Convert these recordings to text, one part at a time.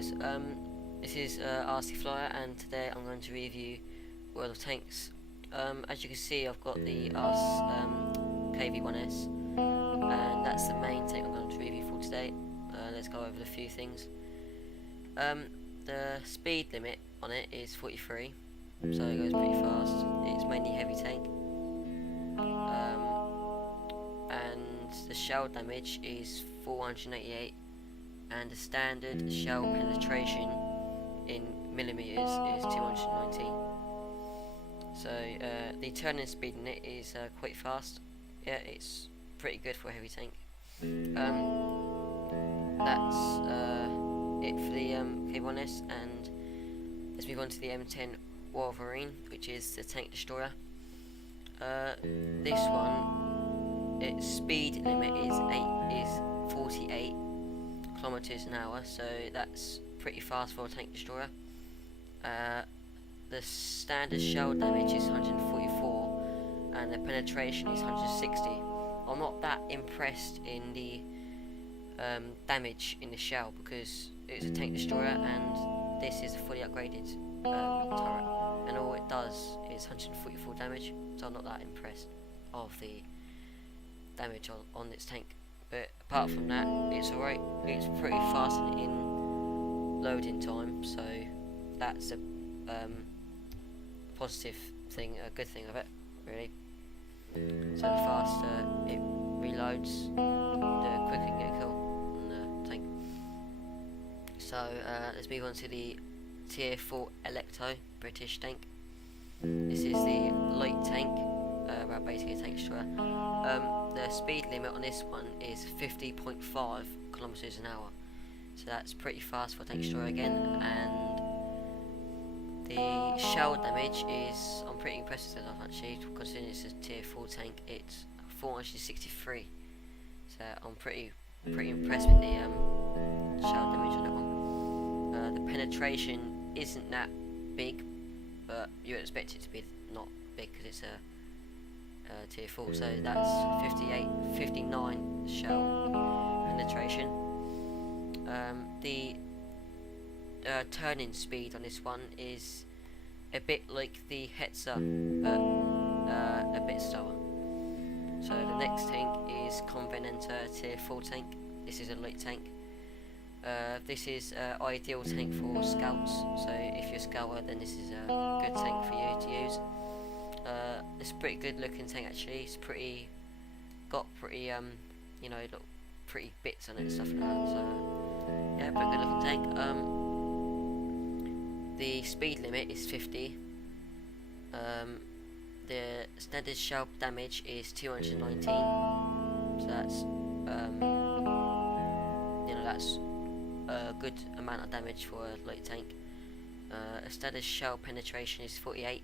guys, this is RC Flyer, and today I'm going to review World of Tanks. As you can see, I've got the KV-1S, and that's the main tank I'm going to review for today. Let's go over a few things. The speed limit on it is 43, so it goes pretty fast. It's mainly heavy tank, and the shell damage is 488. And the standard shell penetration in millimeters is 219. So the turning speed in it is quite fast. Yeah, it's pretty good for a heavy tank. That's it for the K1S, and let's move on to the M10 Wolverine, which is the tank destroyer. This one, its speed limit is 48 kilometers an hour, so that's pretty fast for a tank destroyer. The standard shell damage is 144 and the penetration is 160. I'm not that impressed in the damage in the shell because it's a tank destroyer and this is a fully upgraded turret, and all it does is 144 damage, so I'm not that impressed of the damage on its tank. But apart from that, it's alright. It's pretty fast in loading time, so that's a positive thing, a good thing of it, really. So the faster it reloads, the quicker you can get a kill on the tank. So let's move on to the Tier 4 Electo British tank. This is the light tank, basically a tank destroyer. The speed limit on this one is 50.5 kilometers an hour, so that's pretty fast for a tank destroyer again. And the shell damage is, I'm pretty impressed with it actually, considering it's a tier 4 tank. It's 463, so I'm pretty impressed with the shell damage on that one. The penetration isn't that big, but you expect it to be not big because it's a tier 4, so that's 59 shell penetration. The turning speed on this one is a bit like the Hetzer, but a bit slower. So the next tank is Convenenter tier 4 tank. This is a light tank. This is an ideal tank for scouts, so if you're a scouter then this is a good tank for you to use. It's a pretty good looking tank actually. It's got pretty you know, look, pretty bits on it and stuff like that. So yeah, pretty good looking tank. The speed limit is 50. The standard shell damage is 219. So that's you know, that's a good amount of damage for a light tank. A standard shell penetration is 48.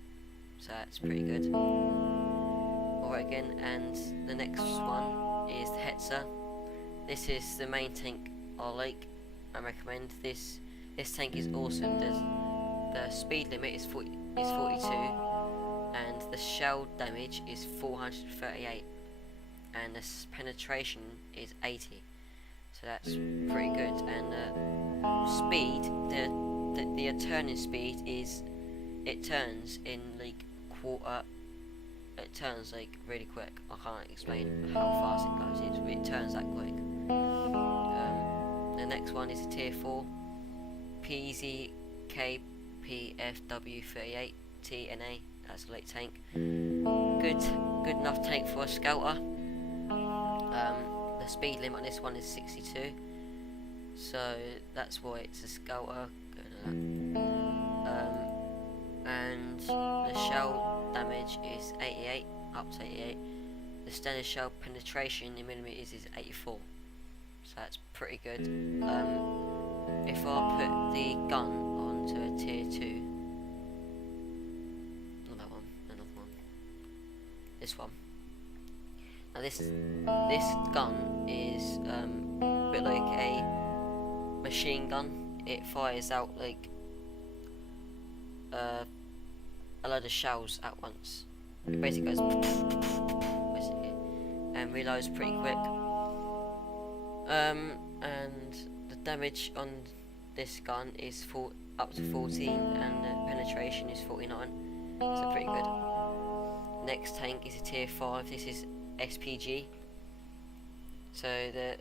So that's pretty good. Alright again, and the next one is the Hetzer. This is the main tank I like and recommend. This tank is awesome. The speed limit is 42 and the shell damage is 438 and the penetration is 80. So that's pretty good. And speed, the turning speed is, it turns in like quarter. It turns like really quick. I can't explain how fast it goes. It turns that quick. The next one is a tier 4 PZKPFW38 TNA. That's a light tank. Good enough tank for a scouter. The speed limit on this one is 62. So that's why it's a scouter. Good at that. And the shell damage is 88, up to 88. The standard shell penetration in millimeters is 84, so that's pretty good. If I put the gun onto a tier 2, not that one, another one, this one. Now this gun is a bit like a machine gun. It fires out like a load of shells at once. It basically goes basically, and reloads pretty quick. And the damage on this gun is up to 14 and the penetration is 49, so pretty good. Next tank is a tier 5. This is SPG. So the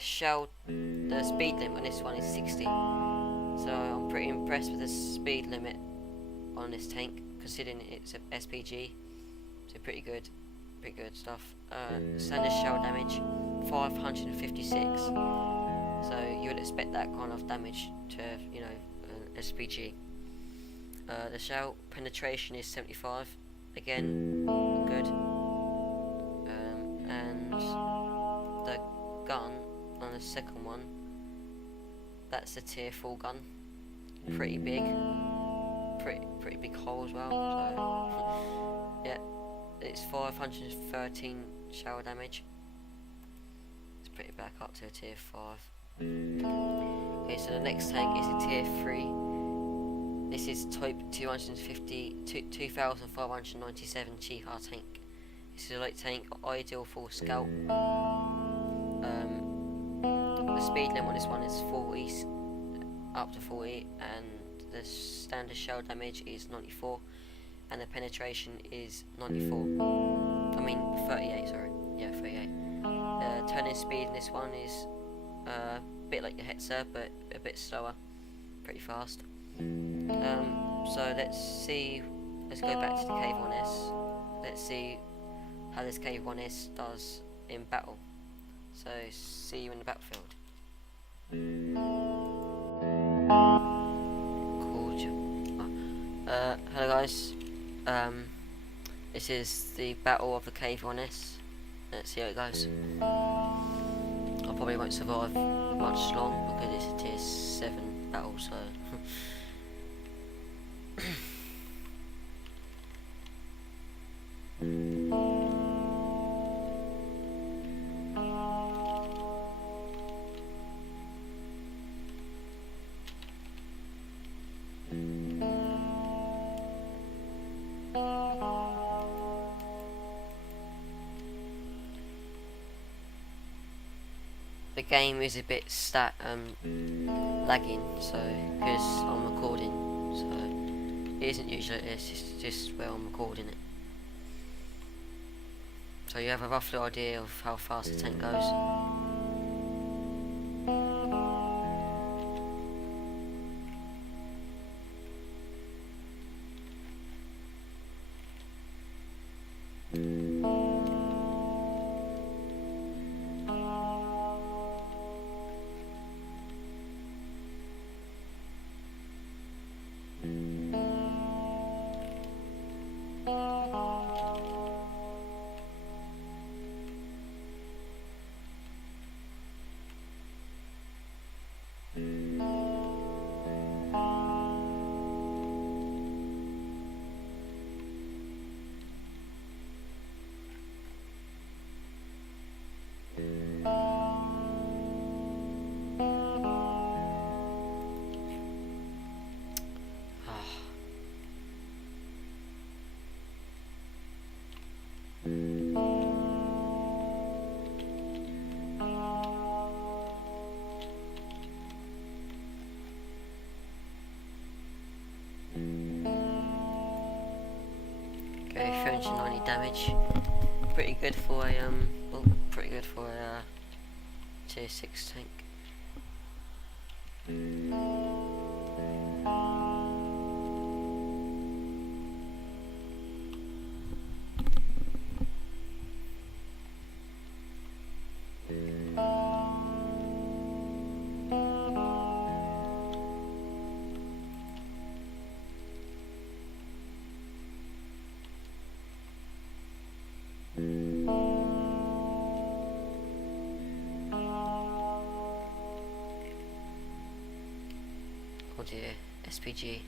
speed limit on this one is 60. So I'm pretty impressed with the speed limit on this tank, considering it's a SPG. So pretty good stuff. Standard shell damage 556. So you would expect that kind of damage to, you know, an SPG. The shell penetration is 75. Again, good. And the gun on the second one, that's a tier 4 gun. Pretty big. Pretty big hole as well. So yeah, it's 513 shell damage. It's pretty back up to a tier 5. Okay, so the next tank is a tier 3. This is Type 2597 Chiha tank. This is a light tank, ideal for scout. The speed limit on this one is 40, up to 40, and the standard shell damage is 94, and the penetration is 94. I mean 38. Sorry, yeah, 38. The turning speed in this one is a bit like the Hetzer, but a bit slower, pretty fast. So let's go back to the K1S. Let's see how this K1S does in battle. So see you in the battlefield. Hello guys. This is the battle of the K1S. Let's see how it goes. I probably won't survive much long because it's a tier 7 battle, so the game is a bit lagging, so because I'm recording, so it isn't usually this. It's just where I'm recording it. So you have a rough idea of how fast the tank goes. Okay, 390 damage. Pretty good for a tier 6 tank. Oh dear, SPG.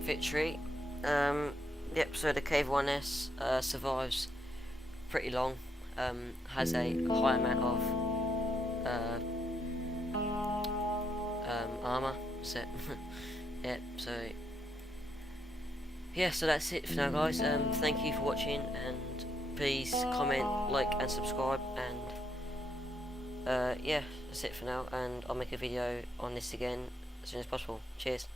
victory. Yep, so the Cave-1S survives pretty long, has a high amount of armour, so yep, so yeah, so that's it for now guys. Thank you for watching, and please comment, like and subscribe, and yeah, that's it for now, and I'll make a video on this again as soon as possible. Cheers.